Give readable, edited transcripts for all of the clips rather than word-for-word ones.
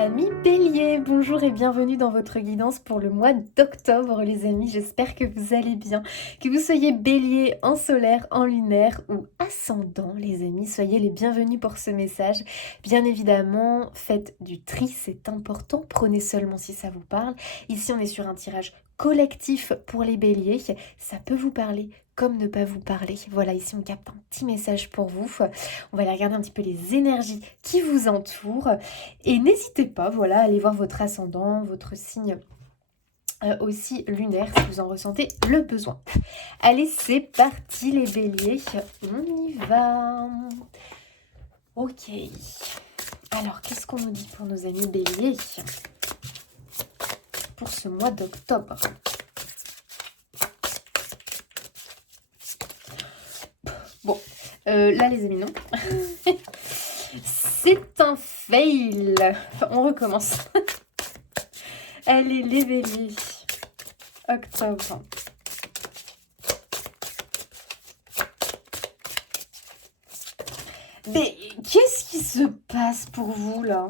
Amis Bélier, bonjour et bienvenue dans votre guidance pour le mois d'octobre les amis, j'espère que vous allez bien, que vous soyez Bélier en solaire, en lunaire ou ascendant les amis, soyez les bienvenus pour ce message. Bien évidemment, faites du tri, c'est important, prenez seulement si ça vous parle. Ici on est sur un tirage collectif pour les Béliers, ça peut vous parler comme ne pas vous parler. Voilà, ici on capte un petit message pour vous. On va aller regarder un petit peu les énergies qui vous entourent. Et n'hésitez pas, voilà, à aller voir votre ascendant, votre signe aussi lunaire si vous en ressentez le besoin. Allez, c'est parti les béliers, on y va. Ok. Alors, qu'est-ce qu'on nous dit pour nos amis béliers pour ce mois d'octobre? Bon, là les amis, non. C'est un fail. Enfin, on recommence. Allez, les béliers. Octobre. Mais qu'est-ce qui se passe pour vous, là?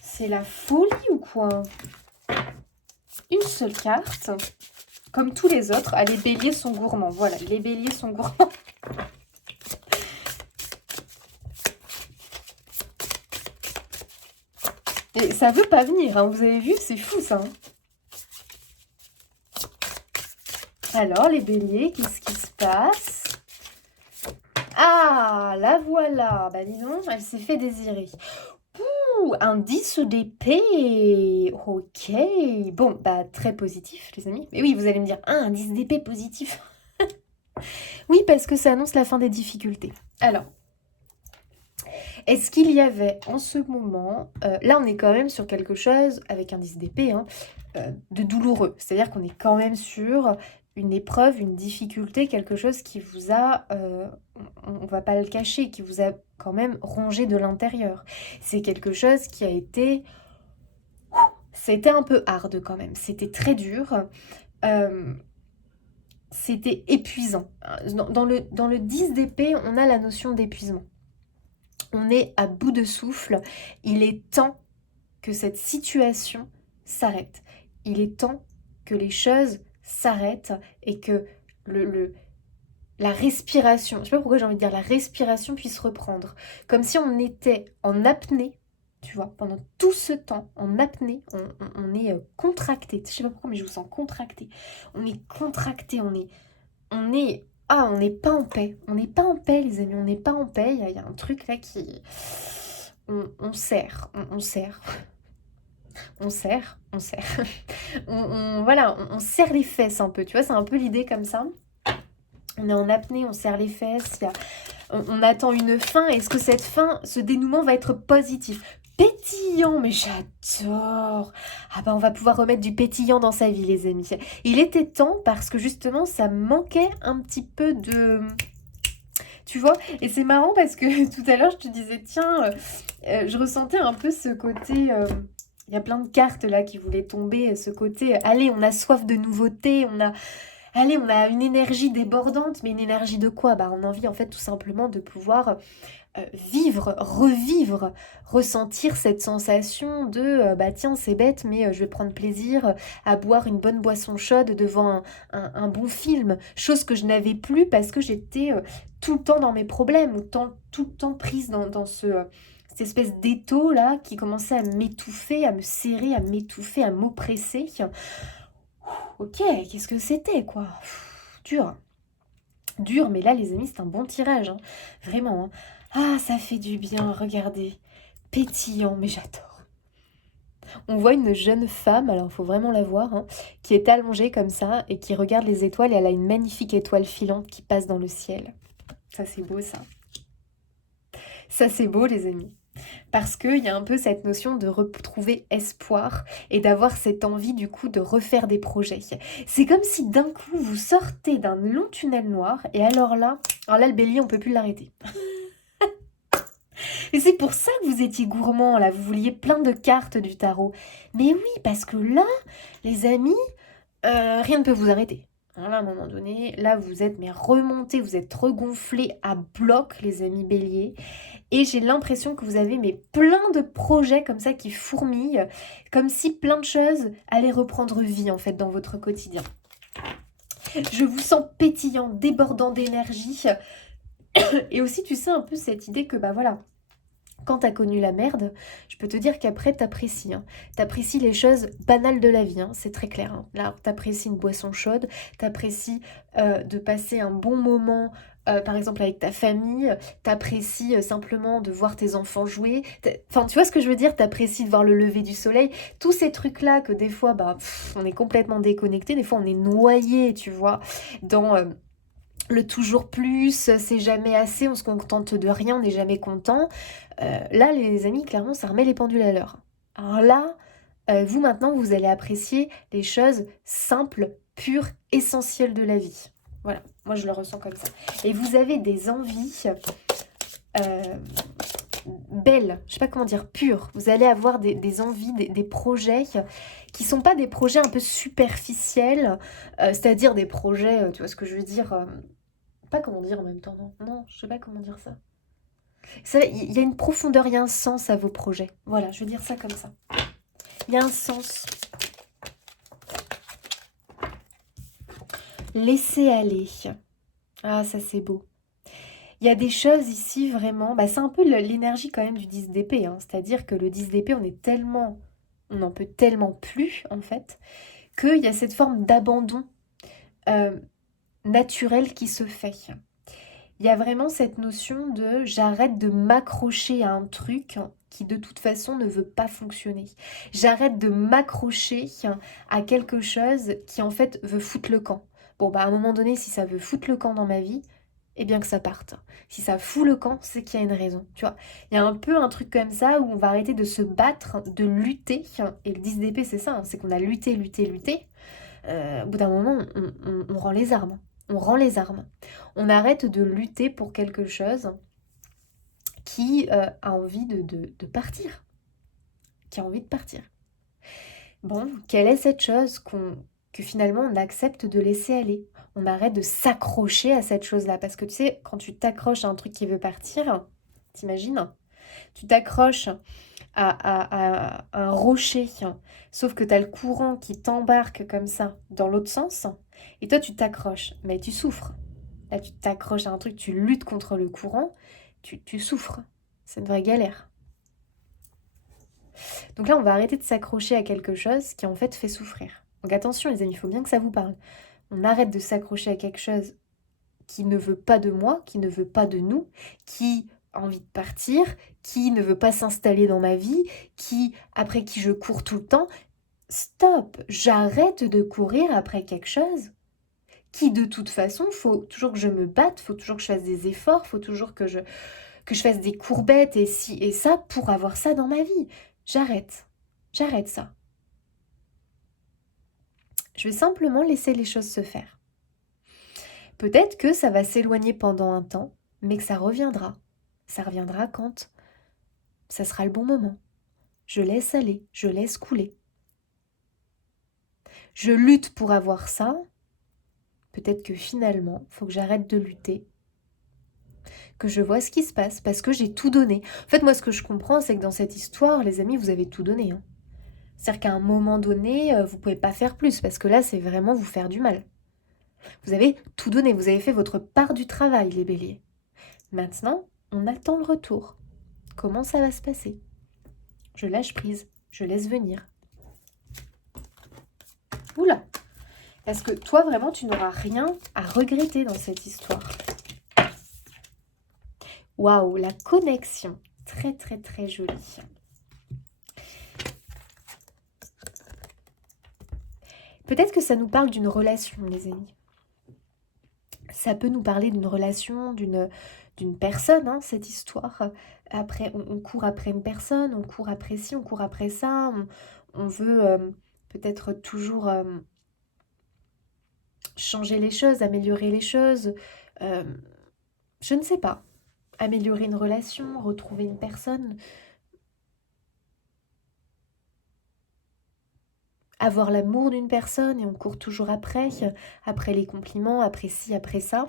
C'est la folie ou quoi? Une seule carte. Comme tous les autres. Ah, les béliers sont gourmands. Voilà, les béliers sont gourmands. Et ça veut pas venir, hein. Vous avez vu, c'est fou ça. Hein. Alors, les béliers, qu'est-ce qui se passe? Ah, la voilà. Bah dis donc, elle s'est fait désirer. Ouh, un 10 d'épée. Ok. Bon, bah très positif, les amis. Mais oui, vous allez me dire, un 10 d'épée positif. Oui, parce que ça annonce la fin des difficultés. Alors, est-ce qu'il y avait en ce moment, là on est quand même sur quelque chose, avec un 10 d'épée, hein, de douloureux. C'est-à-dire qu'on est quand même sur une épreuve, une difficulté, quelque chose qui vous a, on va pas le cacher, qui vous a quand même rongé de l'intérieur. C'est quelque chose qui a été, c'était un peu hard quand même, c'était très dur, c'était épuisant. Dans le 10 d'épée, on a la notion d'épuisement. On est à bout de souffle, il est temps que cette situation s'arrête. Il est temps que les choses s'arrêtent et que la respiration, je ne sais pas pourquoi j'ai envie de dire la respiration puisse reprendre. Comme si on était en apnée, tu vois, pendant tout ce temps, en apnée, on est contracté. Je ne sais pas pourquoi, mais je vous sens contracté. On est contracté, on n'est pas en paix. On n'est pas en paix, les amis, on n'est pas en paix. Il y a un truc là qui... On serre, on serre. On serre. Voilà, on serre les fesses un peu, tu vois, c'est un peu l'idée comme ça. On est en apnée, on serre les fesses, on attend une fin. Est-ce que cette fin, ce dénouement va être positif? Pétillant, mais j'adore. Ah bah on va pouvoir remettre du pétillant dans sa vie les amis. Il était temps parce que justement ça manquait un petit peu de... Tu vois, et c'est marrant parce que tout à l'heure je te disais tiens, je ressentais un peu ce côté... Il y a plein de cartes là qui voulaient tomber, ce côté, allez, on a soif de nouveautés, on a une énergie débordante, mais une énergie de quoi? Bah, on a envie en fait tout simplement de pouvoir vivre, revivre, ressentir cette sensation de, bah tiens, c'est bête, mais je vais prendre plaisir à boire une bonne boisson chaude devant un bon film, chose que je n'avais plus parce que j'étais tout le temps dans mes problèmes, ou tout le temps prise dans cette espèce d'étau là qui commençait à m'étouffer, à me serrer, à m'étouffer, à m'oppresser. Ok, qu'est-ce que c'était quoi? Dur. Dur, mais là les amis c'est un bon tirage, hein. Vraiment. Hein. Ah, ça fait du bien, regardez. Pétillant, mais j'adore. On voit une jeune femme, alors il faut vraiment la voir, hein, qui est allongée comme ça et qui regarde les étoiles et elle a une magnifique étoile filante qui passe dans le ciel. Ça c'est beau ça. Ça c'est beau les amis. Parce qu'il y a un peu cette notion de retrouver espoir et d'avoir cette envie du coup de refaire des projets. C'est comme si d'un coup vous sortez d'un long tunnel noir et alors là le bélier on peut plus l'arrêter. Et c'est pour ça que vous étiez gourmand là, vous vouliez plein de cartes du tarot. Mais oui, parce que là, les amis, rien ne peut vous arrêter. Voilà, à un moment donné, là, vous êtes mais remonté, vous êtes regonflé à bloc, les amis béliers. Et j'ai l'impression que vous avez mais plein de projets comme ça qui fourmillent, comme si plein de choses allaient reprendre vie en fait dans votre quotidien. Je vous sens pétillant, débordant d'énergie. Et aussi, tu sais, un peu cette idée que, bah voilà, quand t'as connu la merde, je peux te dire qu'après, t'apprécies. Hein. T'apprécies les choses banales de la vie, hein, c'est très clair. Hein. Là, t'apprécies une boisson chaude, t'apprécies de passer un bon moment, par exemple avec ta famille, t'apprécies simplement de voir tes enfants jouer. Enfin, tu vois ce que je veux dire? T'apprécies de voir le lever du soleil. Tous ces trucs-là que des fois, bah, on est complètement déconnecté, des fois on est noyé, tu vois, dans... le toujours plus, c'est jamais assez, on se contente de rien, on n'est jamais content. Là, les amis, clairement, ça remet les pendules à l'heure. Alors là, vous maintenant, vous allez apprécier les choses simples, pures, essentielles de la vie. Voilà, moi je le ressens comme ça. Et vous avez des envies euh, belles, je sais pas comment dire, pures. Vous allez avoir des envies, des projets qui sont pas des projets un peu superficiels, c'est-à-dire des projets, tu vois ce que je veux dire, pas comment dire en même temps, non, non, je sais pas comment dire ça. Il y a une profondeur, il y a un sens à vos projets. Voilà, je veux dire ça comme ça. Il y a un sens. Laissez aller. Ah, ça c'est beau. Il y a des choses ici vraiment, bah, c'est un peu l'énergie quand même du 10 d'épée. Hein. C'est-à-dire que le 10 d'épée, on n'en peut tellement plus en fait, qu'il y a cette forme d'abandon euh, naturel qui se fait. Il y a vraiment cette notion de j'arrête de m'accrocher à un truc qui de toute façon ne veut pas fonctionner. J'arrête de m'accrocher à quelque chose qui en fait veut foutre le camp. Bon bah à un moment donné, si ça veut foutre le camp dans ma vie, eh bien que ça parte. Si ça fout le camp, c'est qu'il y a une raison. Tu vois, il y a un peu un truc comme ça où on va arrêter de se battre, de lutter. Et le 10 d'épée, c'est ça, hein, c'est qu'on a lutté, lutté, lutté. Au bout d'un moment, on rend les armes. On rend les armes. On arrête de lutter pour quelque chose qui a envie de partir. Qui a envie de partir. Bon, quelle est cette chose que finalement on accepte de laisser aller? On arrête de s'accrocher à cette chose-là. Parce que tu sais, quand tu t'accroches à un truc qui veut partir, t'imagines? Tu t'accroches à un rocher, sauf que tu as le courant qui t'embarque comme ça dans l'autre sens, et toi tu t'accroches, mais tu souffres. Là tu t'accroches à un truc, tu luttes contre le courant, tu souffres. C'est une vraie galère. Donc là on va arrêter de s'accrocher à quelque chose qui en fait fait souffrir. Donc attention les amis, il faut bien que ça vous parle. On arrête de s'accrocher à quelque chose qui ne veut pas de moi, qui ne veut pas de nous, qui a envie de partir, qui ne veut pas s'installer dans ma vie, après qui je cours tout le temps. Stop, j'arrête de courir après quelque chose qui de toute façon, faut toujours que je me batte, faut toujours que je fasse des efforts, faut toujours que je fasse des courbettes et ci et ça pour avoir ça dans ma vie. J'arrête, j'arrête ça. Je vais simplement laisser les choses se faire. Peut-être que ça va s'éloigner pendant un temps, mais que ça reviendra. Ça reviendra quand ça sera le bon moment. Je laisse aller, je laisse couler. Je lutte pour avoir ça. Peut-être que finalement, il faut que j'arrête de lutter, que je vois ce qui se passe, parce que j'ai tout donné. En fait, moi, ce que je comprends, c'est que dans cette histoire, les amis, vous avez tout donné. Hein. C'est-à-dire qu'à un moment donné, vous pouvez pas faire plus, parce que là, c'est vraiment vous faire du mal. Vous avez tout donné, vous avez fait votre part du travail, les béliers. Maintenant, on attend le retour. Comment ça va se passer? Je lâche prise, je laisse venir. Oula! Parce que toi, vraiment, tu n'auras rien à regretter dans cette histoire. Waouh, la connexion. Très, très, très jolie. Peut-être que ça nous parle d'une relation, les amis. Ça peut nous parler d'une relation, d'une personne, hein, cette histoire. Après, on court après une personne, on court après ci, on court après ça. On veut peut-être toujours changer les choses, améliorer les choses. Je ne sais pas. Améliorer une relation, retrouver une personne. avoir l'amour d'une personne et on court toujours après les compliments, après ci, après ça.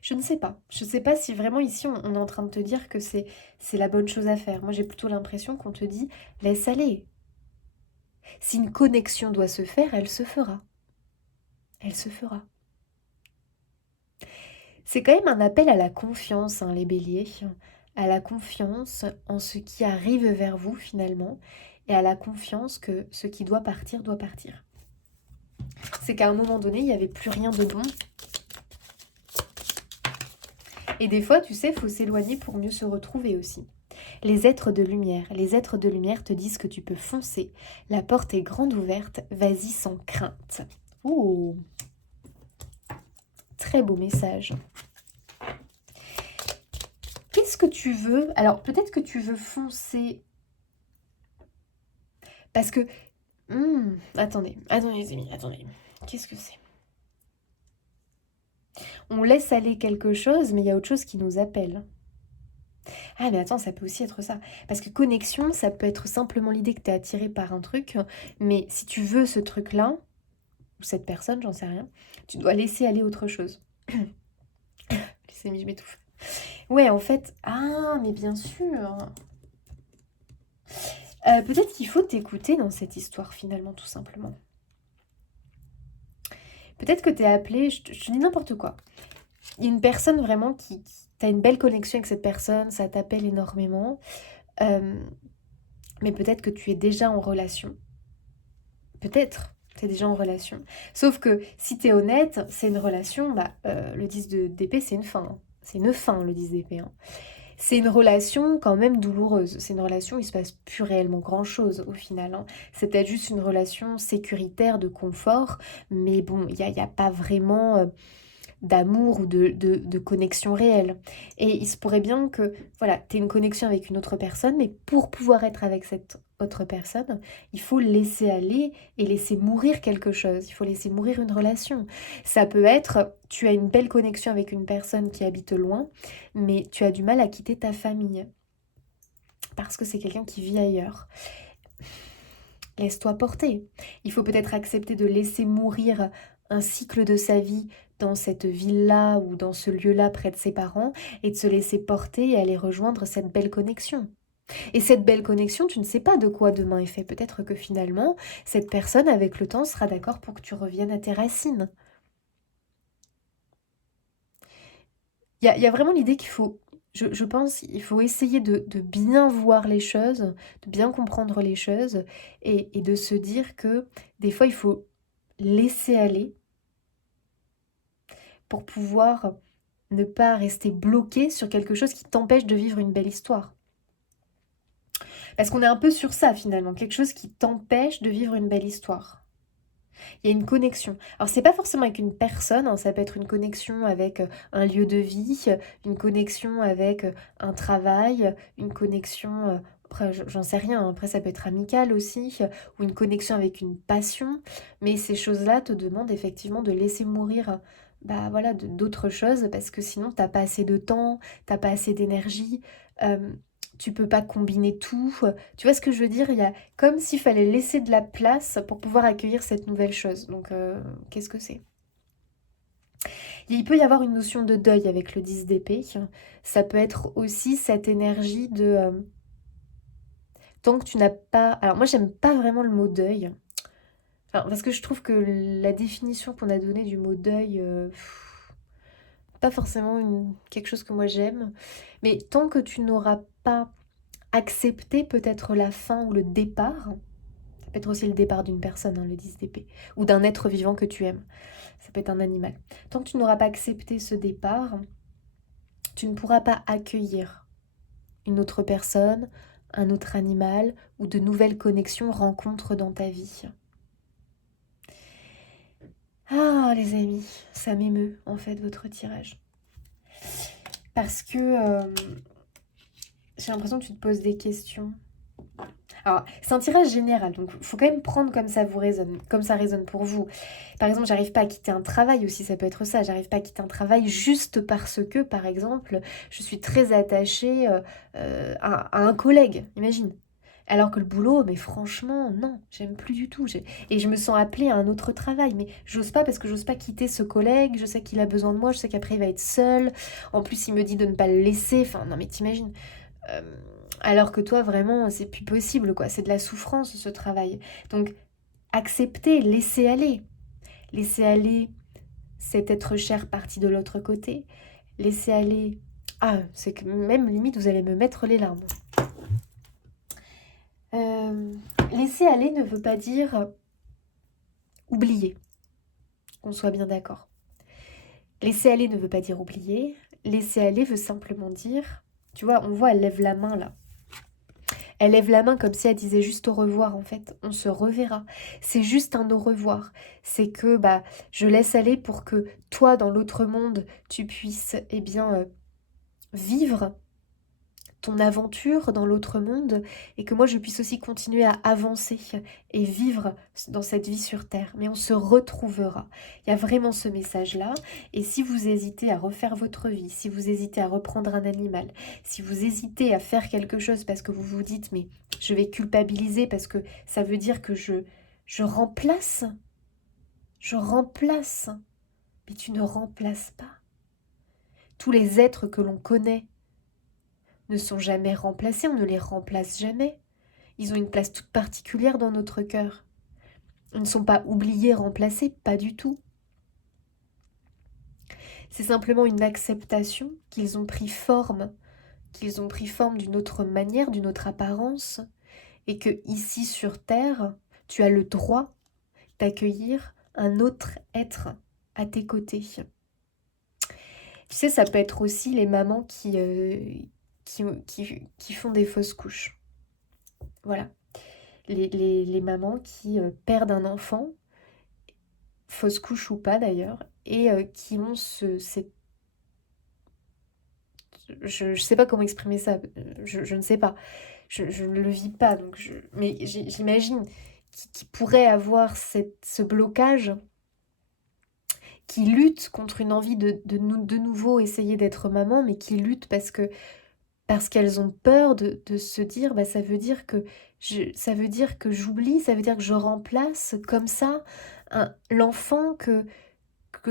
Je ne sais pas. Je ne sais pas si vraiment ici on est en train de te dire que c'est la bonne chose à faire. Moi j'ai plutôt l'impression qu'on te dit laisse aller. Si une connexion doit se faire, elle se fera. Elle se fera. C'est quand même un appel à la confiance, hein, les béliers, à la confiance en ce qui arrive vers vous finalement, et à la confiance que ce qui doit partir doit partir. C'est qu'à un moment donné, il n'y avait plus rien de bon. Et des fois, tu sais, il faut s'éloigner pour mieux se retrouver aussi. Les êtres de lumière te disent que tu peux foncer. La porte est grande ouverte, vas-y sans crainte. Oh, très beau message. Qu'est-ce que tu veux? Alors, peut-être que tu veux foncer. Parce que... attendez les amis, attendez. Qu'est-ce que c'est? On laisse aller quelque chose, mais il y a autre chose qui nous appelle. Ah mais attends, ça peut aussi être ça. Parce que connexion, ça peut être simplement l'idée que tu es attiré par un truc, mais si tu veux ce truc-là, ou cette personne, j'en sais rien, tu dois laisser aller autre chose. Les amis, je m'étouffe. Ouais, en fait, ah mais bien sûr. Peut-être qu'il faut t'écouter dans cette histoire finalement, tout simplement. Peut-être que tu es appelé, je te dis n'importe quoi. Il y a une personne vraiment qui t'as une belle connexion avec cette personne, ça t'appelle énormément. Mais peut-être que tu es déjà en relation. Peut-être tu es déjà en relation. Sauf que si tu es honnête, c'est une relation, le 10 d'épée, c'est une fin. Hein. C'est une fin, le 10 d'épée. Hein. C'est une relation quand même douloureuse. C'est une relation où il se passe plus réellement grand-chose au final. Hein. C'est peut-être juste une relation sécuritaire, de confort. Mais bon, il y a pas vraiment... d'amour ou de connexion réelle. Et il se pourrait bien que, voilà, tu aies une connexion avec une autre personne, mais pour pouvoir être avec cette autre personne, il faut laisser aller et laisser mourir quelque chose. Il faut laisser mourir une relation. Ça peut être, tu as une belle connexion avec une personne qui habite loin, mais tu as du mal à quitter ta famille parce que c'est quelqu'un qui vit ailleurs. Laisse-toi porter. Il faut peut-être accepter de laisser mourir un cycle de sa vie dans cette ville-là ou dans ce lieu-là près de ses parents et de se laisser porter et aller rejoindre cette belle connexion. Et cette belle connexion, tu ne sais pas de quoi demain est fait. Peut-être que finalement, cette personne, avec le temps, sera d'accord pour que tu reviennes à tes racines. Il y a vraiment l'idée qu'il faut, je pense, il faut essayer de bien voir les choses, de bien comprendre les choses et de se dire que des fois, il faut laisser aller pour pouvoir ne pas rester bloqué sur quelque chose qui t'empêche de vivre une belle histoire. Parce qu'on est un peu sur ça finalement, quelque chose qui t'empêche de vivre une belle histoire. Il y a une connexion. Alors c'est pas forcément avec une personne, hein, ça peut être une connexion avec un lieu de vie, une connexion avec un travail, une connexion, après j'en sais rien, hein, après ça peut être amical aussi, ou une connexion avec une passion, mais ces choses-là te demandent effectivement de laisser mourir voilà, d'autres choses, parce que sinon t'as pas assez de temps, t'as pas assez d'énergie, tu peux pas combiner tout. Tu vois ce que je veux dire? Il y a comme s'il fallait laisser de la place pour pouvoir accueillir cette nouvelle chose. Donc, qu'est-ce que c'est? Il peut y avoir une notion de deuil avec le 10 d'épée. Ça peut être aussi cette énergie de... tant que tu n'as pas... Alors moi, j'aime pas vraiment le mot deuil. Alors, parce que je trouve que la définition qu'on a donnée du mot deuil... pas forcément quelque chose que moi j'aime. Mais tant que tu n'auras pas accepté peut-être la fin ou le départ... Ça peut être aussi le départ d'une personne, hein, le 10 d'épée, ou d'un être vivant que tu aimes. Ça peut être un animal. Tant que tu n'auras pas accepté ce départ, tu ne pourras pas accueillir une autre personne, un autre animal ou de nouvelles connexions, rencontres dans ta vie. Ah les amis, ça m'émeut en fait votre tirage. Parce que j'ai l'impression que tu te poses des questions. Alors, c'est un tirage général, donc il faut quand même prendre comme ça vous résonne, comme ça résonne pour vous. Par exemple, j'arrive pas à quitter un travail aussi, ça peut être ça. J'arrive pas à quitter un travail juste parce que, par exemple, je suis très attachée à un collègue, imagine. Alors que le boulot, mais franchement, non, j'aime plus du tout. Et je me sens appelée à un autre travail, mais j'ose pas parce que j'ose pas quitter ce collègue, je sais qu'il a besoin de moi, je sais qu'après il va être seul. En plus, il me dit de ne pas le laisser, enfin non mais t'imagines. Euh, alors que toi, vraiment, c'est plus possible, quoi. C'est de la souffrance, ce travail. Donc, accepter, laisser aller cet être cher parti de l'autre côté, laisser aller... Ah, c'est que même limite, vous allez me mettre les larmes. Euh, Laisser aller ne veut pas dire oublier, qu'on soit bien d'accord. Laisser aller ne veut pas dire oublier. Laisser aller veut simplement dire... Tu vois, on voit, elle lève la main là. Elle lève la main comme si elle disait juste au revoir en fait. On se reverra. C'est juste un au revoir. C'est que bah je laisse aller pour que toi dans l'autre monde tu puisses vivre ton aventure dans l'autre monde et que moi je puisse aussi continuer à avancer et vivre dans cette vie sur Terre. Mais on se retrouvera. Il y a vraiment ce message-là. Et si vous hésitez à refaire votre vie, si vous hésitez à reprendre un animal, si vous hésitez à faire quelque chose parce que vous vous dites mais je vais culpabiliser parce que ça veut dire que je remplace, je remplace. Mais tu ne remplaces pas. Tous les êtres que l'on connaît ne sont jamais remplacés, on ne les remplace jamais. Ils ont une place toute particulière dans notre cœur. Ils ne sont pas oubliés, remplacés, pas du tout. C'est simplement une acceptation qu'ils ont pris forme d'une autre manière, d'une autre apparence, et que ici sur Terre, tu as le droit d'accueillir un autre être à tes côtés. Tu sais, ça peut être aussi les mamans qui font des fausses couches. Voilà. Les mamans qui perdent un enfant, fausse couche ou pas d'ailleurs, et qui ont je sais pas comment exprimer ça, je ne sais pas, je ne le vis pas, mais j'imagine qui pourrait avoir ce blocage, qui lutte contre une envie de nouveau essayer d'être maman, mais qui lutte parce qu'elles ont peur de se dire, bah, ça veut dire que ça veut dire que j'oublie, ça veut dire que je remplace comme ça l'enfant que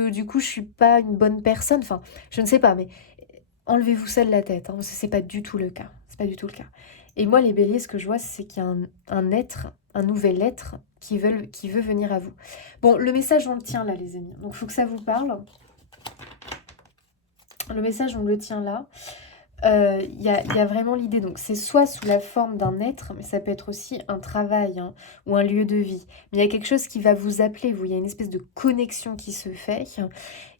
du coup je suis pas une bonne personne. Enfin, je ne sais pas, mais enlevez-vous ça de la tête, hein, parce que c'est pas du tout le cas. C'est pas du tout le cas. Et moi, les béliers, ce que je vois, c'est qu'il y a un être, un nouvel être qui veut venir à vous. Bon, le message, on le tient là, les amis. Donc, il faut que ça vous parle. Le message, on le tient là. Y a vraiment l'idée, donc c'est soit sous la forme d'un être, mais ça peut être aussi un travail, hein, ou un lieu de vie. Mais il y a quelque chose qui va vous appeler, il y a une espèce de connexion qui se fait.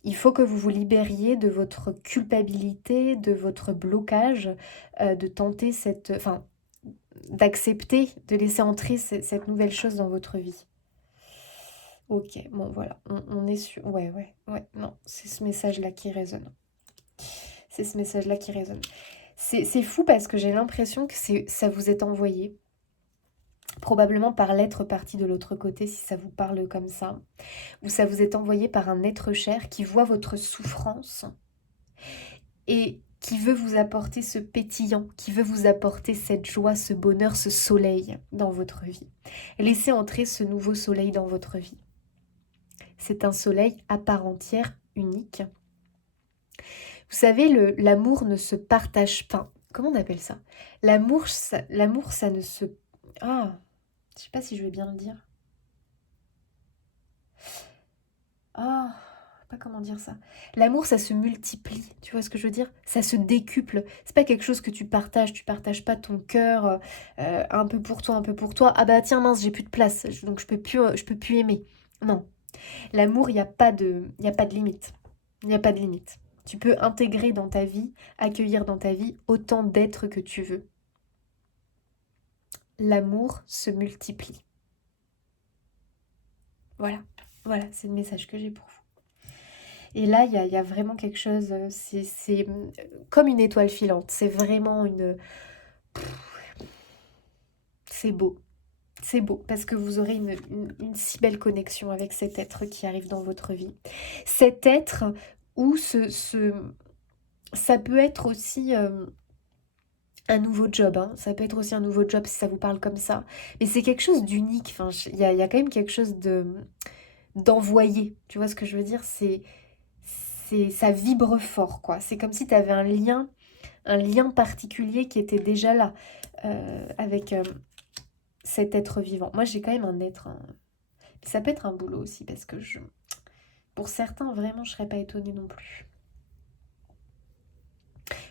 Il faut que vous vous libériez de votre culpabilité, de votre blocage, de tenter enfin, d'accepter, de laisser entrer cette nouvelle chose dans votre vie. Ok, bon voilà, on est sur... Ouais, non, c'est ce message-là qui résonne. C'est ce message-là qui résonne. C'est fou parce que j'ai l'impression que ça vous est envoyé, probablement par l'être parti de l'autre côté, si ça vous parle comme ça, ou ça vous est envoyé par un être cher qui voit votre souffrance et qui veut vous apporter ce pétillant, qui veut vous apporter cette joie, ce bonheur, ce soleil dans votre vie. Laissez entrer ce nouveau soleil dans votre vie. C'est un soleil à part entière, unique. Vous savez, l'amour ne se partage pas. Comment on appelle ça? L'amour, ça ne se... Ah, je sais pas si je vais bien le dire. Ah, je sais pas comment dire ça. L'amour, ça se multiplie. Tu vois ce que je veux dire? Ça se décuple. C'est pas quelque chose que tu partages. Tu partages pas ton cœur un peu pour toi, un peu pour toi. Ah bah tiens, mince, j'ai plus de place, donc je peux plus aimer. Non. L'amour, il n'y a pas de limite. Il n'y a pas de limite. Tu peux intégrer dans ta vie, accueillir dans ta vie autant d'êtres que tu veux. L'amour se multiplie. Voilà, c'est le message que j'ai pour vous. Et là, il y a vraiment quelque chose, c'est comme une étoile filante. C'est vraiment c'est beau. C'est beau, parce que vous aurez une si belle connexion avec cet être qui arrive dans votre vie. Cet être où ça peut être aussi un nouveau job, hein. Ça peut être aussi un nouveau job si ça vous parle comme ça. Mais c'est quelque chose d'unique. Enfin, il y a quand même quelque chose d'envoyé. Tu vois ce que je veux dire? Ça vibre fort, quoi. C'est comme si tu avais un lien particulier qui était déjà là avec cet être vivant. Moi, j'ai quand même un être. Hein. Ça peut être un boulot aussi, parce que pour certains, vraiment, je serais pas étonnée non plus.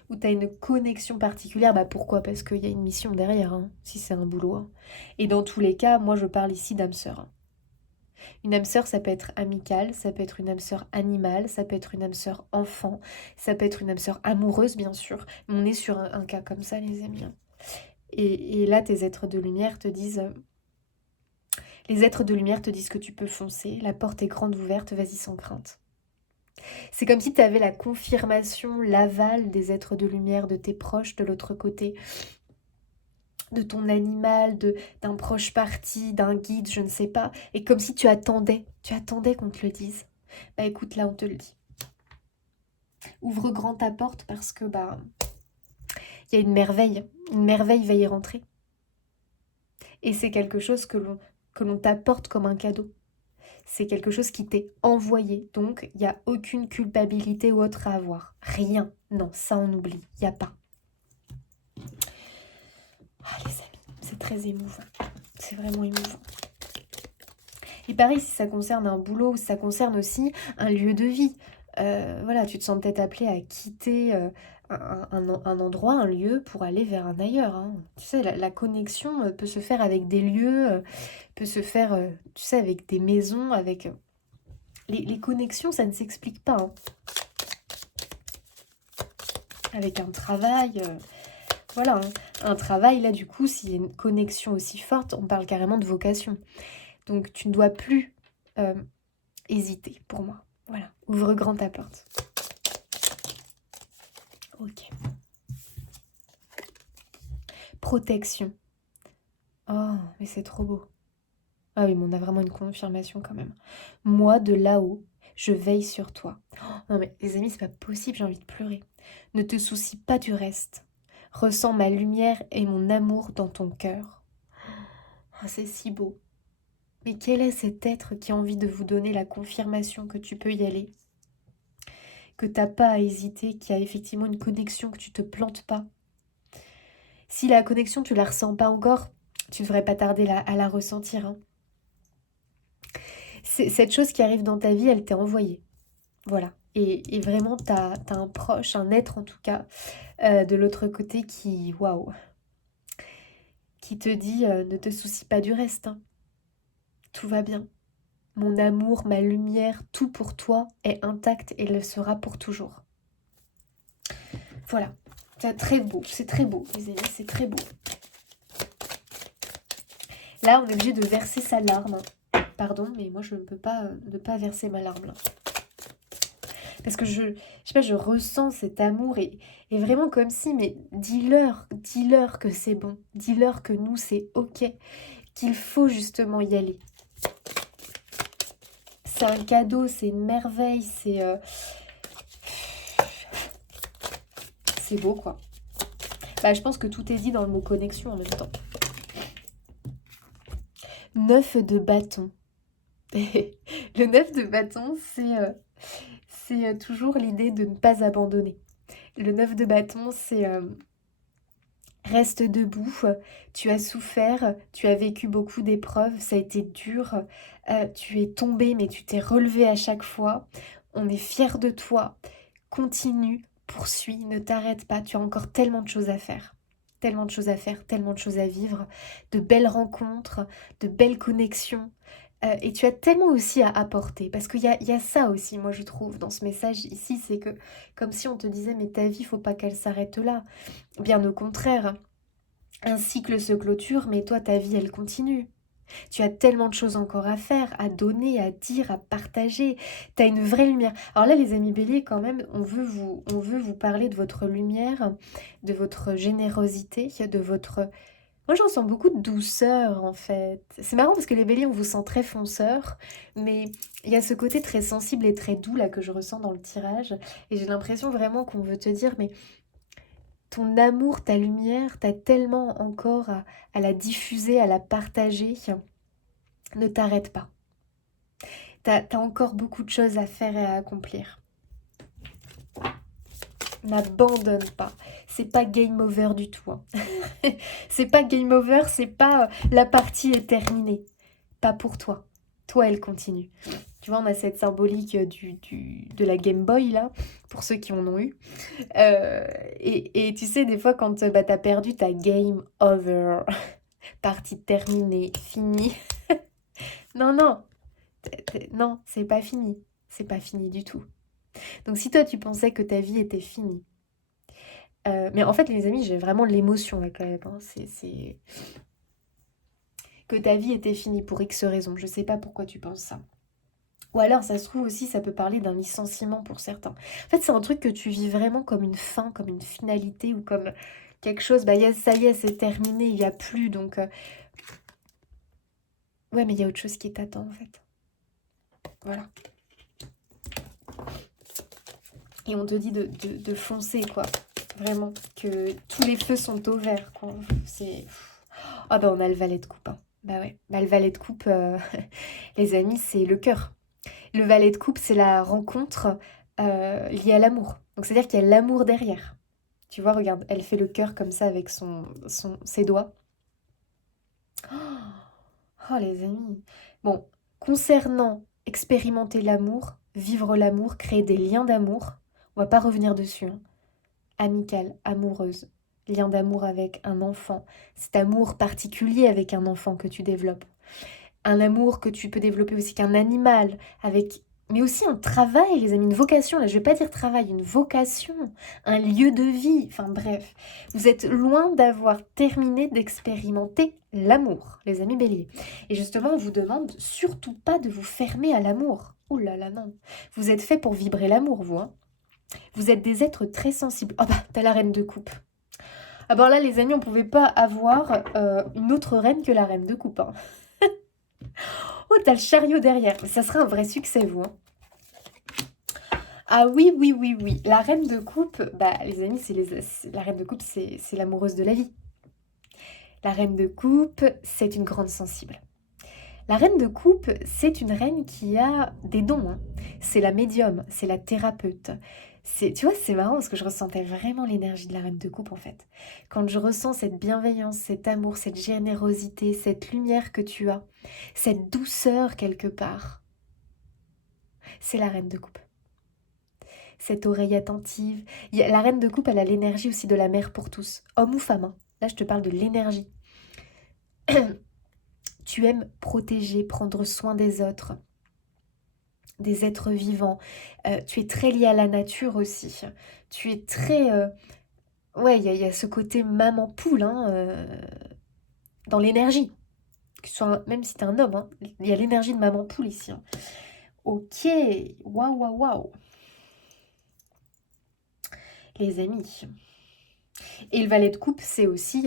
Ou tu as une connexion particulière, bah pourquoi? Parce qu'il y a une mission derrière, hein, si c'est un boulot. Hein. Et dans tous les cas, moi, je parle ici d'âme sœur. Hein. Une âme sœur, ça peut être amicale, ça peut être une âme sœur animale, ça peut être une âme sœur enfant, ça peut être une âme sœur amoureuse, bien sûr. On est sur un cas comme ça, les amis. Hein. Et là, tes êtres de lumière te disent... les êtres de lumière te disent que tu peux foncer, la porte est grande ouverte, vas-y sans crainte. C'est comme si tu avais la confirmation, l'aval des êtres de lumière, de tes proches de l'autre côté, de ton animal, d'un proche parti, d'un guide, je ne sais pas. Et comme si tu attendais qu'on te le dise. Bah écoute, là on te le dit. Ouvre grand ta porte parce que bah il y a une merveille va y rentrer. Et c'est quelque chose que l'on t'apporte comme un cadeau. C'est quelque chose qui t'est envoyé. Donc, il n'y a aucune culpabilité ou autre à avoir. Rien. Non, ça on oublie. Il n'y a pas. Ah les amis, c'est très émouvant. C'est vraiment émouvant. Et pareil, si ça concerne un boulot ou si ça concerne aussi un lieu de vie. Voilà, tu te sens peut-être appelé à quitter un endroit, un lieu pour aller vers un ailleurs. Hein. Tu sais, la connexion peut se faire avec des lieux, peut se faire, tu sais, avec des maisons, avec... Les connexions, ça ne s'explique pas. Hein. Avec un travail, voilà, hein. Un travail, là, du coup, s'il y a une connexion aussi forte, on parle carrément de vocation. Donc, tu ne dois plus hésiter, pour moi. Voilà, ouvre grand ta porte. Ok. Protection. Oh, mais c'est trop beau. Ah oui, mais on a vraiment une confirmation quand même. Moi, de là-haut, je veille sur toi. Oh, non mais les amis, c'est pas possible, j'ai envie de pleurer. Ne te soucie pas du reste. Ressens ma lumière et mon amour dans ton cœur. Oh, c'est si beau. Mais quel est cet être qui a envie de vous donner la confirmation que tu peux y aller? Que t'as pas à hésiter, qu'il y a effectivement une connexion, que tu te plantes pas. Si la connexion, tu la ressens pas encore, tu ne devrais pas tarder à la ressentir. Hein. Cette chose qui arrive dans ta vie, elle t'est envoyée. Voilà. Et vraiment, t'as un proche, un être en tout cas, de l'autre côté qui, waouh, qui te dit ne te soucie pas du reste. Hein. Tout va bien. Mon amour, ma lumière, tout pour toi est intact et le sera pour toujours. Voilà. C'est très beau, les amis, c'est très beau. Là, on est obligé de verser sa larme. Pardon, mais moi, je ne peux pas ne pas verser ma larme là. Parce que je sais pas, je ressens cet amour et vraiment comme si, mais dis-leur que c'est bon. Dis-leur que nous, c'est ok. Qu'il faut justement y aller. C'est un cadeau, c'est une merveille, c'est beau quoi. Bah, je pense que tout est dit dans le mot connexion en même temps. 9 de bâton. Le 9 de bâton, c'est toujours l'idée de ne pas abandonner. Le 9 de bâton, c'est reste debout, tu as souffert, tu as vécu beaucoup d'épreuves, ça a été dur, tu es tombé mais tu t'es relevé à chaque fois, on est fiers de toi, continue, poursuis, ne t'arrête pas, tu as encore tellement de choses à faire. Tellement de choses à faire, tellement de choses à vivre, de belles rencontres, de belles connexions. Et tu as tellement aussi à apporter, parce qu'il y a ça aussi, moi je trouve, dans ce message ici, c'est que comme si on te disait, mais ta vie, faut pas qu'elle s'arrête là. Bien au contraire, un cycle se clôture, mais toi, ta vie, elle continue. Tu as tellement de choses encore à faire, à donner, à dire, à partager. Tu as une vraie lumière. Alors là, les amis béliers, quand même, on veut vous parler de votre lumière, de votre générosité, de votre... Moi, j'en sens beaucoup de douceur, en fait. C'est marrant parce que les béliers, on vous sent très fonceur, mais il y a ce côté très sensible et très doux, là, que je ressens dans le tirage. Et j'ai l'impression vraiment qu'on veut te dire, mais ton amour, ta lumière, t'as tellement encore à la diffuser, à la partager. Ne t'arrête pas. T'as encore beaucoup de choses à faire et à accomplir. N'abandonne pas. C'est pas game over du tout. Hein. C'est pas game over, c'est pas la partie est terminée. Pas pour toi. Toi, elle continue. Tu vois, on a cette symbolique de la Game Boy, là, pour ceux qui en ont eu. Et tu sais, des fois, quand t'as perdu, t'as game over. Partie terminée, finie. Non, non. Non, c'est pas fini. C'est pas fini du tout. Donc si toi, tu pensais que ta vie était finie, mais en fait, les amis, j'ai vraiment l'émotion là quand même. Hein. C'est que ta vie était finie pour X raisons. Je sais pas pourquoi tu penses ça. Ou alors, ça se trouve aussi, ça peut parler d'un licenciement pour certains. En fait, c'est un truc que tu vis vraiment comme une fin, comme une finalité ou comme quelque chose. Bah, ça y est, c'est terminé, il n'y a plus. Donc, ouais, mais il y a autre chose qui t'attend en fait. Voilà. Et on te dit de foncer, quoi. Vraiment. Que tous les feux sont au vert, quoi. C'est. Ah, bah, on a le valet de coupe. Hein. Bah, ouais. Bah, le valet de coupe, les amis, c'est le cœur. Le valet de coupe, c'est la rencontre liée à l'amour. Donc, c'est-à-dire qu'il y a l'amour derrière. Tu vois, regarde, elle fait le cœur comme ça avec ses doigts. Oh, les amis. Bon, concernant expérimenter l'amour, vivre l'amour, créer des liens d'amour, on va pas revenir dessus. Hein. Amicale, amoureuse, lien d'amour avec un enfant, cet amour particulier avec un enfant que tu développes. Un amour que tu peux développer aussi qu'un animal, avec mais aussi un travail, les amis, une vocation. Là, je vais pas dire travail, une vocation, un lieu de vie. Enfin bref, vous êtes loin d'avoir terminé d'expérimenter l'amour, les amis béliers. Et justement, on vous demande surtout pas de vous fermer à l'amour. Ouh là là, non. Vous êtes fait pour vibrer l'amour, vous. Hein. Vous êtes des êtres très sensibles. Oh bah, t'as la reine de coupe. Ah ben là, les amis, on pouvait pas avoir une autre reine que la reine de coupe. Hein. Oh, t'as le chariot derrière. Ça serait un vrai succès, vous. Hein. Ah oui, oui, oui, oui. La reine de coupe, bah les amis, la reine de coupe, c'est l'amoureuse de la vie. La reine de coupe, c'est une grande sensible. La reine de coupe, c'est une reine qui a des dons. Hein. C'est la médium, c'est la thérapeute. Tu vois, c'est marrant parce que je ressentais vraiment l'énergie de la reine de coupe en fait. Quand je ressens cette bienveillance, cet amour, cette générosité, cette lumière que tu as, cette douceur quelque part, c'est la reine de coupe. Cette oreille attentive. La reine de coupe, elle a l'énergie aussi de la mère pour tous, homme ou femme. Hein. Là, je te parle de l'énergie. Tu aimes protéger, prendre soin des autres, des êtres vivants. Tu es très lié à la nature aussi. Tu es très... Ouais, il y a ce côté maman-poule hein, dans l'énergie. Même si tu es un homme, hein, il y a l'énergie de maman-poule ici. Hein. Ok, waouh, waouh, waouh. Les amis. Et le valet de coupe, c'est aussi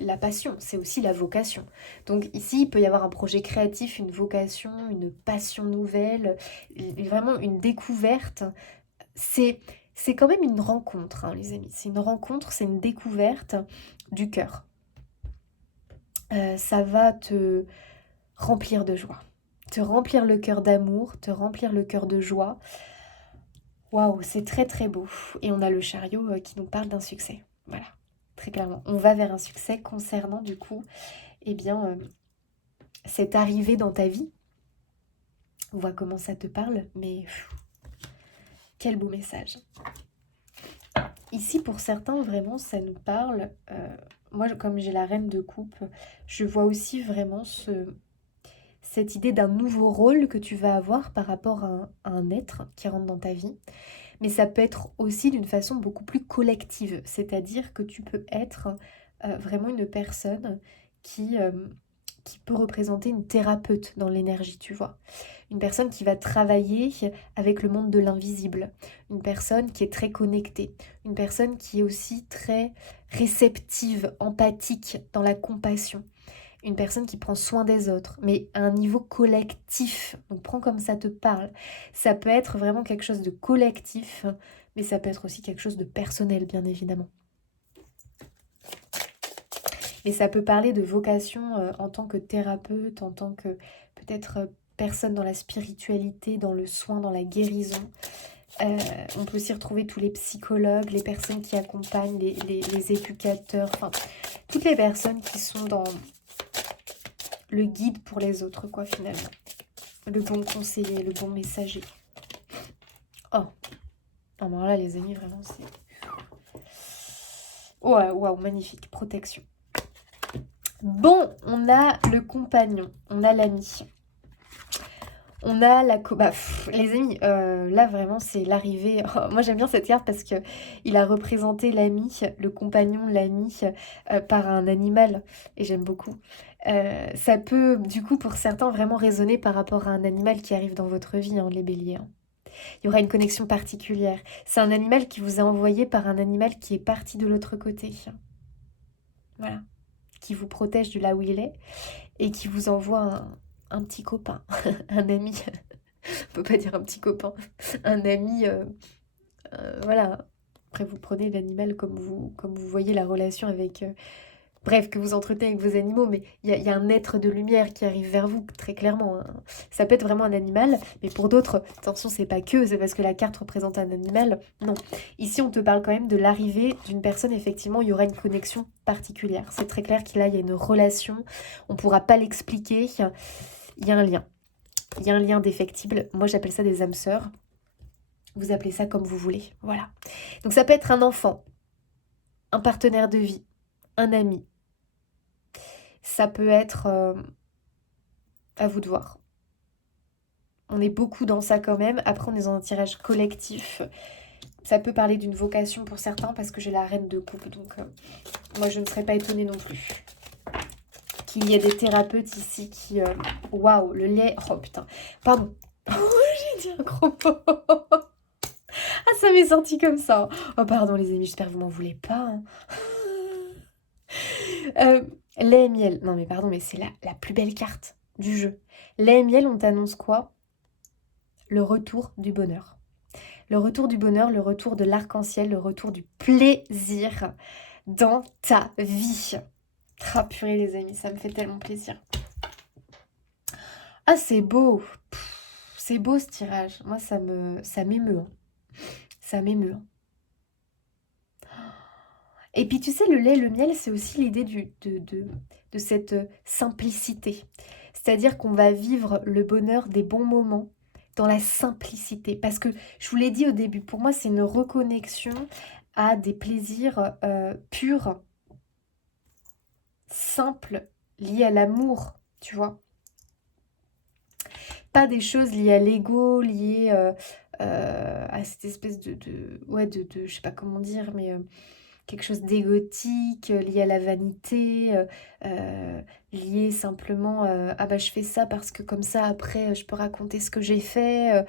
la passion, c'est aussi la vocation. Donc ici, il peut y avoir un projet créatif, une vocation, une passion nouvelle, vraiment une découverte. C'est quand même une rencontre, hein, les amis. C'est une rencontre, c'est une découverte du cœur. Ça va te remplir de joie, te remplir le cœur d'amour, te remplir le cœur de joie. Waouh, c'est très très beau. Et on a le chariot qui nous parle d'un succès. Voilà, très clairement. On va vers un succès concernant du coup, eh bien, cette arrivée dans ta vie. On voit comment ça te parle, mais quel beau message. Ici, pour certains, vraiment, ça nous parle. Moi, comme j'ai la reine de coupe, je vois aussi vraiment cette idée d'un nouveau rôle que tu vas avoir par rapport à un être qui rentre dans ta vie. Mais ça peut être aussi d'une façon beaucoup plus collective, c'est-à-dire que tu peux être vraiment une personne qui peut représenter une thérapeute dans l'énergie, tu vois. Une personne qui va travailler avec le monde de l'invisible, une personne qui est très connectée, une personne qui est aussi très réceptive, empathique dans la compassion, une personne qui prend soin des autres, mais à un niveau collectif. Donc prends comme ça te parle. Ça peut être vraiment quelque chose de collectif, mais ça peut être aussi quelque chose de personnel, bien évidemment. Mais ça peut parler de vocation en tant que thérapeute, en tant que peut-être personne dans la spiritualité, dans le soin, dans la guérison. On peut aussi retrouver tous les psychologues, les personnes qui accompagnent, les éducateurs, enfin, toutes les personnes qui sont dans le guide pour les autres, quoi, finalement. Le bon conseiller, le bon messager. Oh, alors là, les amis, vraiment, c'est... Waouh, magnifique, protection. Bon, on a le compagnon, on a l'ami. On a la... les amis, là vraiment c'est l'arrivée. Oh, moi j'aime bien cette carte parce que il a représenté l'ami, le compagnon, l'ami par un animal. Et j'aime beaucoup. Ça peut du coup pour certains vraiment résonner par rapport à un animal qui arrive dans votre vie, hein, les béliers. Hein. Il y aura une connexion particulière. C'est un animal qui vous a envoyé par un animal qui est parti de l'autre côté. Voilà. Qui vous protège de là où il est et qui vous envoie un petit copain, un ami. On peut pas dire un petit copain, un ami, voilà. Après, vous prenez l'animal comme vous voyez la relation avec... bref, que vous entretenez avec vos animaux, mais il y a un être de lumière qui arrive vers vous, très clairement. Hein. Ça peut être vraiment un animal, mais pour d'autres, attention, c'est pas que, c'est parce que la carte représente un animal. Non. Ici, on te parle quand même de l'arrivée d'une personne, effectivement, il y aura une connexion particulière. C'est très clair qu'il y a une relation, on pourra pas l'expliquer, il y a un lien. Il y a un lien défectible. Moi, j'appelle ça des âmes sœurs. Vous appelez ça comme vous voulez. Voilà. Donc, ça peut être un enfant, un partenaire de vie, un ami. Ça peut être... à vous de voir. On est beaucoup dans ça quand même. Après, on est dans un tirage collectif. Ça peut parler d'une vocation pour certains parce que j'ai la reine de coupe. Donc, moi, je ne serais pas étonnée non plus. Qu'il y ait des thérapeutes ici qui... Waouh, le lait... Oh, putain. Pardon. J'ai dit un gros mot. Ah, ça m'est sorti comme ça. Oh, pardon, les amis. J'espère que vous m'en voulez pas. Hein. Lait et miel. Non, mais pardon, mais c'est la plus belle carte du jeu. Lait et miel, on t'annonce quoi? Le retour du bonheur. Le retour du bonheur, le retour de l'arc-en-ciel, le retour du plaisir dans ta vie. Ah purée les amis, ça me fait tellement plaisir. Ah c'est beau. C'est beau ce tirage. Moi ça m'émeut. Hein. Ça m'émeut. Hein. Et puis tu sais, le lait, le miel, c'est aussi l'idée de cette simplicité. C'est-à-dire qu'on va vivre le bonheur des bons moments dans la simplicité. Parce que, je vous l'ai dit au début, pour moi, c'est une reconnexion à des plaisirs purs, simples, liés à l'amour, tu vois. Pas des choses liées à l'ego, liées à cette espèce je sais pas comment dire, mais... quelque chose d'égotique, lié à la vanité, lié simplement ah bah je fais ça parce que comme ça après je peux raconter ce que j'ai fait.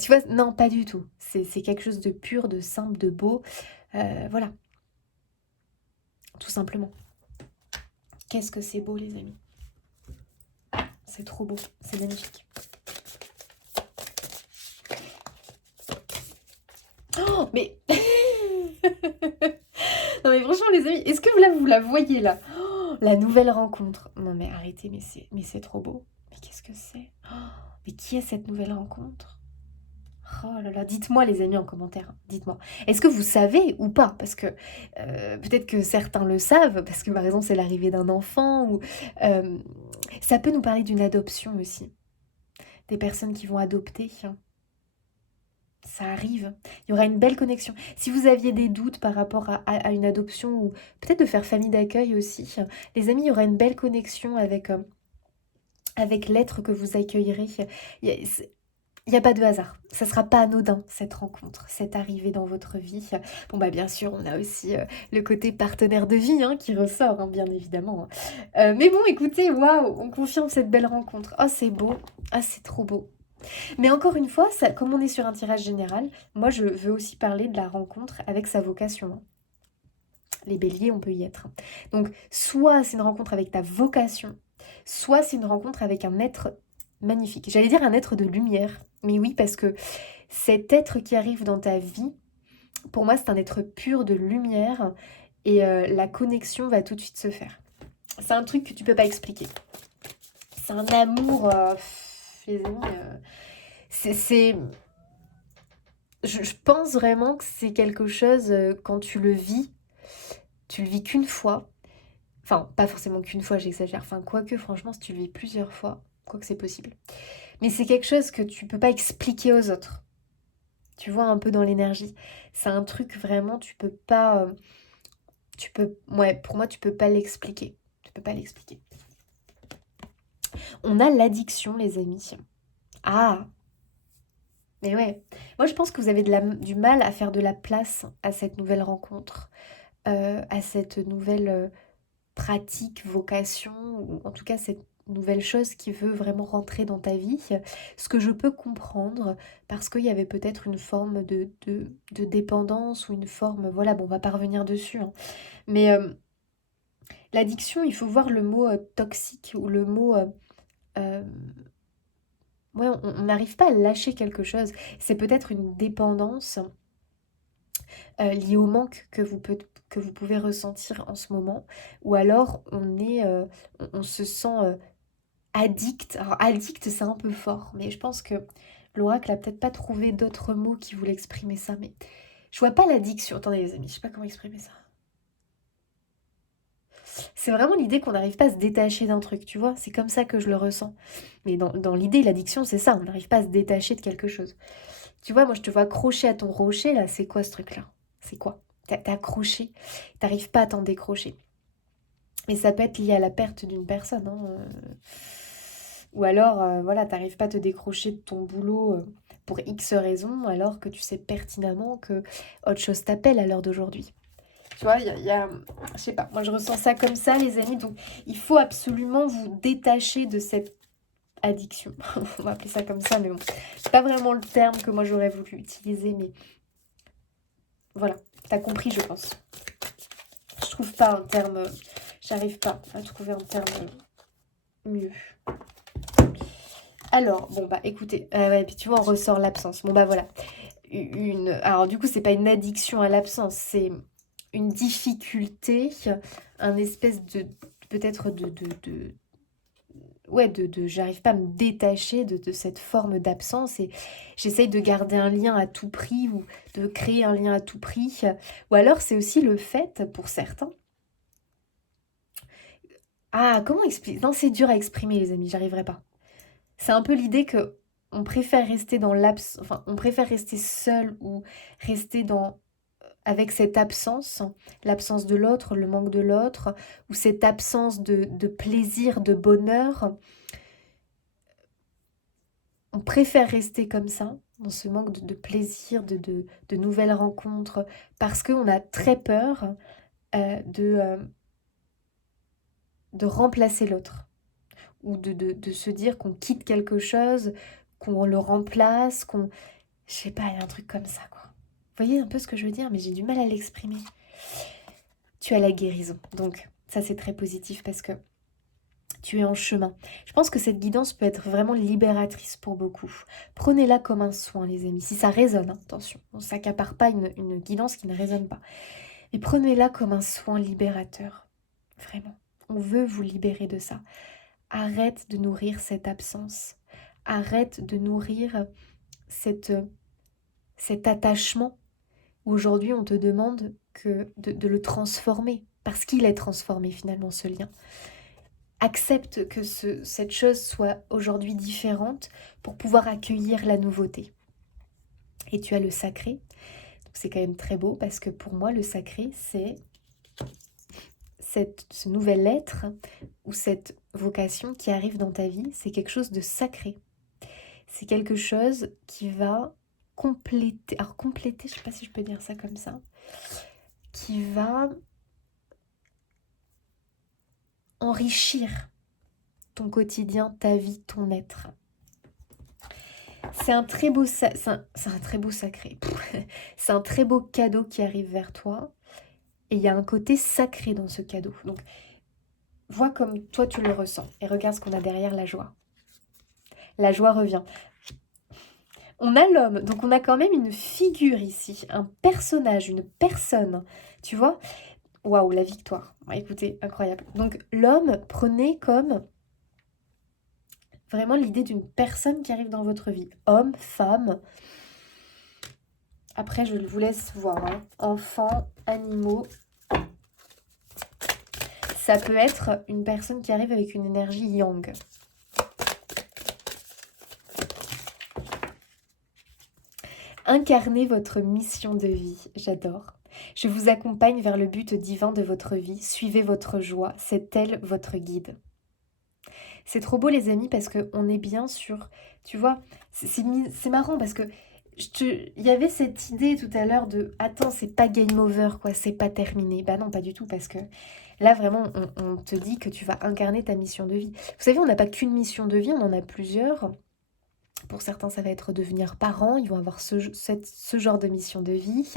Tu vois, non pas du tout. C'est quelque chose de pur, de simple, de beau. Voilà, tout simplement. Qu'est-ce que c'est beau les amis. C'est trop beau, c'est magnifique. Oh mais... Non mais franchement les amis, est-ce que vous la voyez là? Oh, la nouvelle rencontre. Non mais arrêtez, mais c'est trop beau. Mais qu'est-ce que c'est? Oh, mais qui est cette nouvelle rencontre? Oh là là, dites-moi les amis en commentaire, dites-moi. Est-ce que vous savez ou pas? Parce que peut-être que certains le savent, parce que par exemple c'est l'arrivée d'un enfant, ou ça peut nous parler d'une adoption aussi. Des personnes qui vont adopter. Ça arrive, il y aura une belle connexion. Si vous aviez des doutes par rapport à une adoption ou peut-être de faire famille d'accueil aussi, les amis, il y aura une belle connexion avec l'être que vous accueillerez. Il n'y a pas de hasard, ça sera pas anodin cette rencontre, cette arrivée dans votre vie. Bon bah bien sûr, on a aussi le côté partenaire de vie hein, qui ressort, hein, bien évidemment. Mais bon, écoutez, waouh, on confirme cette belle rencontre. Oh, c'est beau, ah c'est trop beau. Mais encore une fois, ça, comme on est sur un tirage général, moi je veux aussi parler de la rencontre avec sa vocation. Hein. Les béliers, on peut y être. Donc, soit c'est une rencontre avec ta vocation, soit c'est une rencontre avec un être magnifique. J'allais dire un être de lumière, mais oui, parce que cet être qui arrive dans ta vie, pour moi, c'est un être pur de lumière et la connexion va tout de suite se faire. c'est un truc que tu peux pas expliquer. C'est un amour, les amis, c'est... Je pense vraiment que c'est quelque chose, quand tu le vis qu'une fois. Enfin, pas forcément qu'une fois, j'exagère. Enfin, quoique, franchement, si tu le vis plusieurs fois, quoique c'est possible. Mais c'est quelque chose que tu peux pas expliquer aux autres. Tu vois, un peu dans l'énergie. C'est un truc vraiment, tu peux pas... Ouais, pour moi, tu peux pas l'expliquer. Tu peux pas l'expliquer. On a l'addiction, les amis. Ah, mais ouais. Moi, je pense que vous avez du mal à faire de la place à cette nouvelle rencontre, à cette nouvelle pratique, vocation, ou en tout cas cette nouvelle chose qui veut vraiment rentrer dans ta vie. Ce que je peux comprendre, parce qu'il y avait peut-être une forme de dépendance ou une forme... Voilà, bon, on va pas revenir dessus, hein. Mais l'addiction, il faut voir le mot toxique ou le mot... euh, ouais, on n'arrive pas à lâcher quelque chose. C'est peut-être une dépendance liée au manque que vous pouvez ressentir en ce moment. Ou alors, on se sent addict. Alors, addict, c'est un peu fort, mais je pense que l'oracle a peut-être pas trouvé d'autres mots qui voulaient exprimer ça. Mais je vois pas l'addiction. Attendez, les amis, je sais pas comment exprimer ça. C'est vraiment l'idée qu'on n'arrive pas à se détacher d'un truc, tu vois. C'est comme ça que je le ressens. Mais dans l'idée, l'addiction, c'est ça. On n'arrive pas à se détacher de quelque chose. Tu vois, moi, je te vois accroché à ton rocher, là. C'est quoi ce truc-là? C'est quoi? T'es accroché. T'arrives pas à t'en décrocher. Mais ça peut être lié à la perte d'une personne, hein. Ou alors, voilà, t'arrives pas à te décrocher de ton boulot pour X raisons, alors que tu sais pertinemment que autre chose t'appelle à l'heure d'aujourd'hui. Tu vois, je sais pas, moi je ressens ça comme ça, les amis. Donc, il faut absolument vous détacher de cette addiction. On va appeler ça comme ça, mais bon, c'est pas vraiment le terme que moi j'aurais voulu utiliser, mais voilà, t'as compris, je pense. Je trouve pas un terme, j'arrive pas à trouver un terme mieux. Alors, bon bah écoutez, ouais, puis tu vois, on ressort l'absence. Bon bah voilà. Alors du coup, c'est pas une addiction à l'absence, c'est une difficulté, un espèce de peut-être ouais, j'arrive pas à me détacher de cette forme d'absence et j'essaye de garder un lien à tout prix ou de créer un lien à tout prix. Ou alors c'est aussi le fait, pour certains... Ah, comment expliquer? Non, c'est dur à exprimer, les amis, j'arriverai pas. C'est un peu l'idée que on préfère rester dans enfin, on préfère rester seul ou rester avec cette absence, l'absence de l'autre, le manque de l'autre, ou cette absence de plaisir, de bonheur. On préfère rester comme ça, dans ce manque de plaisir, de nouvelles rencontres, parce qu'on a très peur euh, de, euh, de remplacer l'autre, ou de se dire qu'on quitte quelque chose, qu'on le remplace, qu'on... Je sais pas, il y a un truc comme ça, quoi. Vous voyez un peu ce que je veux dire, mais j'ai du mal à l'exprimer. Tu as la guérison, donc ça c'est très positif parce que tu es en chemin. Je pense que cette guidance peut être vraiment libératrice pour beaucoup. Prenez-la comme un soin, les amis. Si ça résonne, hein, attention, on ne s'accapare pas une guidance qui ne résonne pas. Mais prenez-la comme un soin libérateur. Vraiment. On veut vous libérer de ça. Arrête de nourrir cette absence. Arrête de nourrir cet attachement où aujourd'hui on te demande de le transformer. Parce qu'il est transformé finalement, ce lien. Accepte que cette chose soit aujourd'hui différente pour pouvoir accueillir la nouveauté. Et tu as le sacré. Donc c'est quand même très beau parce que pour moi, le sacré, c'est ce nouvel être ou cette vocation qui arrive dans ta vie. C'est quelque chose de sacré. C'est quelque chose qui va compléter. Alors compléter, je ne sais pas si je peux dire ça comme ça. Qui va enrichir ton quotidien, ta vie, ton être. C'est un très beau sacré. C'est un très beau cadeau qui arrive vers toi. Et il y a un côté sacré dans ce cadeau. Donc, vois comme toi tu le ressens. Et regarde ce qu'on a derrière la joie. La joie revient. On a l'homme, donc on a quand même une figure ici. Un personnage, une personne. Tu vois? Waouh, la victoire. Écoutez, incroyable. Donc l'homme, prenez comme vraiment l'idée d'une personne qui arrive dans votre vie. Homme, femme. Après, je vous laisse voir. Hein. Enfants, animaux. Ça peut être une personne qui arrive avec une énergie yang. Incarnez votre mission de vie. J'adore. Je vous accompagne vers le but divin de votre vie. Suivez votre joie. C'est elle votre guide. C'est trop beau les amis parce qu'on est bien sur... Tu vois, c'est marrant parce que il y avait cette idée tout à l'heure de... Attends, c'est pas game over quoi, c'est pas terminé. Bah non, pas du tout parce que là vraiment on te dit que tu vas incarner ta mission de vie. Vous savez, on n'a pas qu'une mission de vie, on en a plusieurs. Pour certains, ça va être devenir parents, ils vont avoir ce genre de mission de vie.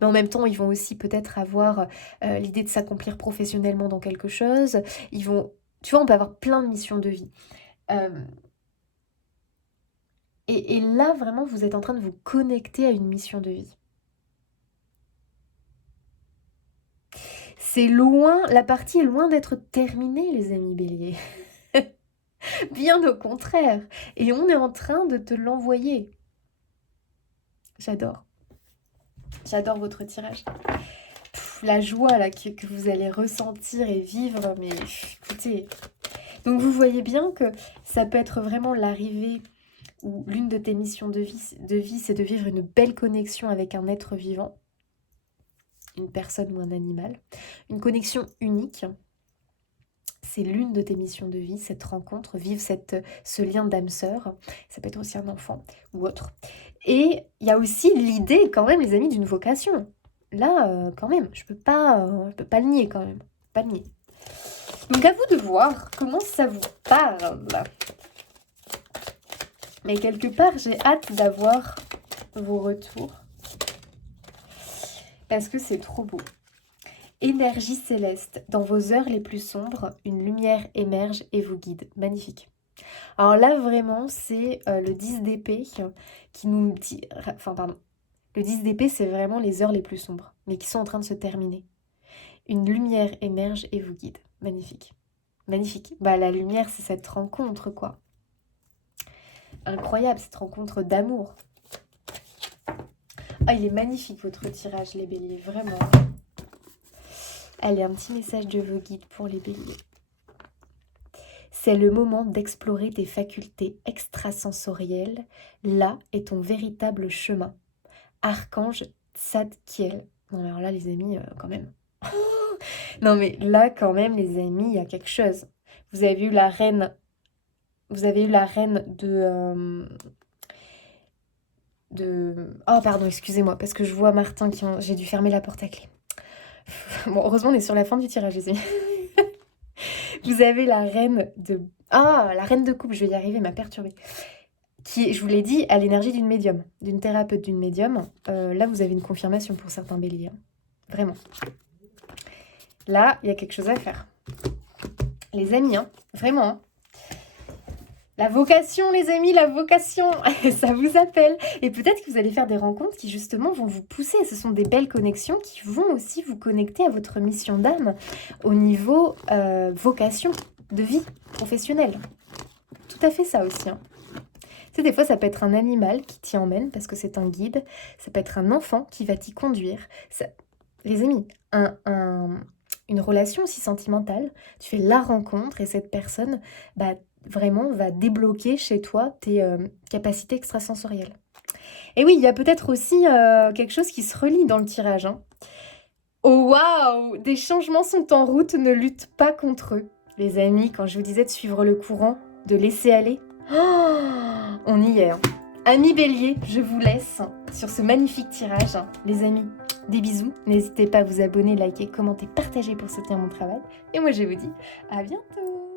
Mais en même temps, ils vont aussi peut-être avoir l'idée de s'accomplir professionnellement dans quelque chose. Ils vont... Tu vois, on peut avoir plein de missions de vie. Et là, vraiment, vous êtes en train de vous connecter à une mission de vie. C'est loin, la partie est loin d'être terminée, les amis béliers. Bien au contraire. Et on est en train de te l'envoyer. J'adore. J'adore votre tirage. La joie là que vous allez ressentir et vivre, mais écoutez. Donc vous voyez bien que ça peut être vraiment l'arrivée où l'une de tes missions de vie, c'est de vivre une belle connexion avec un être vivant, une personne ou un animal, une connexion unique. C'est l'une de tes missions de vie, cette rencontre, vivre ce lien d'âme sœur. Ça peut être aussi un enfant ou autre. Et il y a aussi l'idée quand même, les amis, d'une vocation. Là, quand même, je peux pas le nier quand même. Pas le nier. Donc à vous de voir comment ça vous parle. Mais quelque part, j'ai hâte d'avoir vos retours. Parce que c'est trop beau. Énergie céleste, dans vos heures les plus sombres, une lumière émerge et vous guide. Magnifique. Alors là, vraiment, c'est le 10 d'épée qui nous dit... Enfin, pardon. Le 10 d'épée, c'est vraiment les heures les plus sombres, mais qui sont en train de se terminer. Une lumière émerge et vous guide. Magnifique. Magnifique. Bah, la lumière, c'est cette rencontre, quoi. Incroyable, cette rencontre d'amour. Ah, il est magnifique, votre tirage, les béliers, vraiment. Allez, un petit message de vos guides pour les béliers. C'est le moment d'explorer tes facultés extrasensorielles. Là est ton véritable chemin. Archange Tzadkiel. Non, alors là, les amis, quand même. Non, mais là, quand même, les amis, il y a quelque chose. Vous avez eu la reine... Vous avez eu la reine de... Oh, pardon, excusez-moi, parce que je vois Martin qui... J'ai dû fermer la porte à clé. Bon, heureusement, on est sur la fin du tirage, les amis. Vous avez la reine de... Ah, la reine de coupe, je vais y arriver, m'a perturbée. Qui, je vous l'ai dit, a l'énergie d'une médium, d'une thérapeute, d'une médium. Là, vous avez une confirmation pour certains béliers. Hein. Vraiment. Là, il y a quelque chose à faire. Les amis, hein, vraiment. Hein. La vocation, les amis, la vocation, ça vous appelle. Et peut-être que vous allez faire des rencontres qui, justement, vont vous pousser. Ce sont des belles connexions qui vont aussi vous connecter à votre mission d'âme au niveau vocation de vie professionnelle. Tout à fait ça aussi. Hein. Tu sais, des fois, ça peut être un animal qui t'y emmène parce que c'est un guide. Ça peut être un enfant qui va t'y conduire. Ça... Les amis, une relation aussi sentimentale, tu fais la rencontre et cette personne... bah, vraiment va débloquer chez toi tes capacités extrasensorielles. Et oui, il y a peut-être aussi quelque chose qui se relie dans le tirage. Hein. Oh waouh! Des changements sont en route, ne lutte pas contre eux. Les amis, quand je vous disais de suivre le courant, de laisser aller, oh, on y est. Hein. Amis bélier, je vous laisse sur ce magnifique tirage. Hein. Les amis, des bisous. N'hésitez pas à vous abonner, liker, commenter, partager pour soutenir mon travail. Et moi, je vous dis à bientôt!